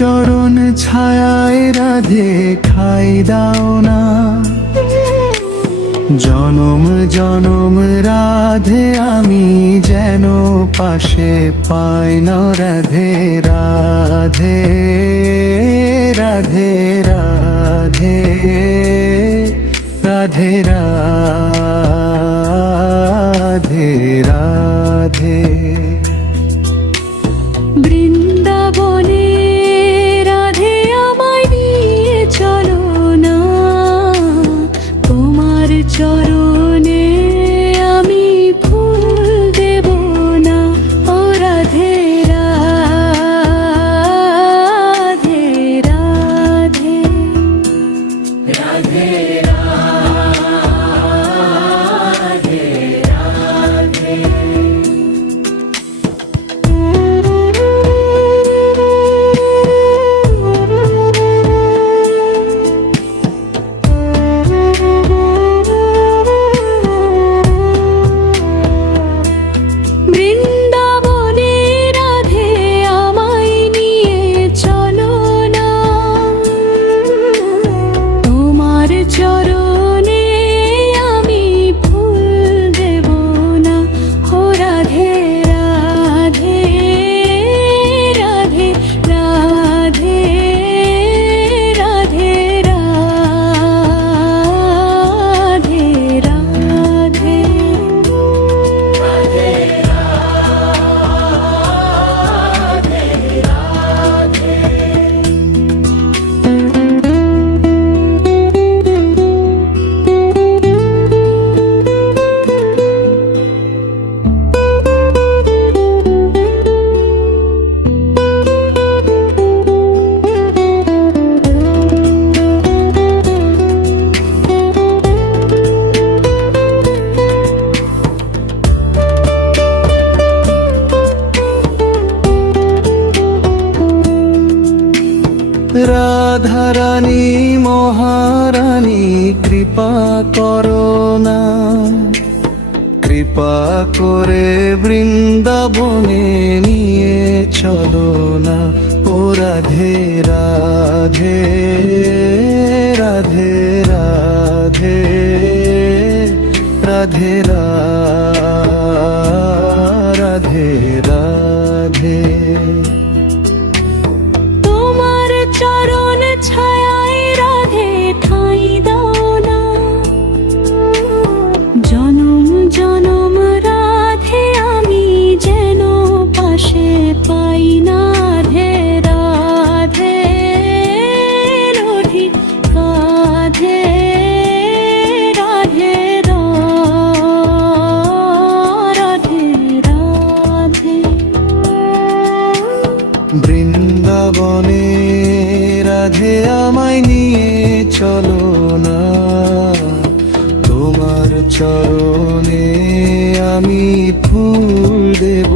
চরণ ছায়ায় রাধে খাই দাও না। জনম জনম রাধে আমি যেন পাশে পাই না। রাধে রাধে রাধে রাধে রাধে রাধে রাধে। বৃন্দাবনে রাধে আমায় নিয়ে চলো না, তোমার চরণে আমি ফুল দেব না। ও রাধে রাধে রাধে রাধে রাধে রাধে। বৃন্দাবনে রাধে আমায় নিয়ে চলো না, তোমার চরণে আমি ফুল দেব না। ও রাধে রাধে রাধে রাধে রাধে রাধে রাধে। রাধারানী মহারানী কৃপা করো না, কৃপা করে বৃন্দাবনে নিয়ে চলো না। ও রাধে রাধে রাধে রাধে রাধে রাধে রাধে। তোমার চরণ ছায়ায় রাধে ঠাঁই দাও না, জনম জনম রাধে আমি যেন পাশে পাই না। রাধে রাধে রোধি রাধে রাধে রাধে রাধে। বৃন্দাবনে রাধে আমায় নিয়ে চলো না, তোমার চরণে আমি ফুল দেব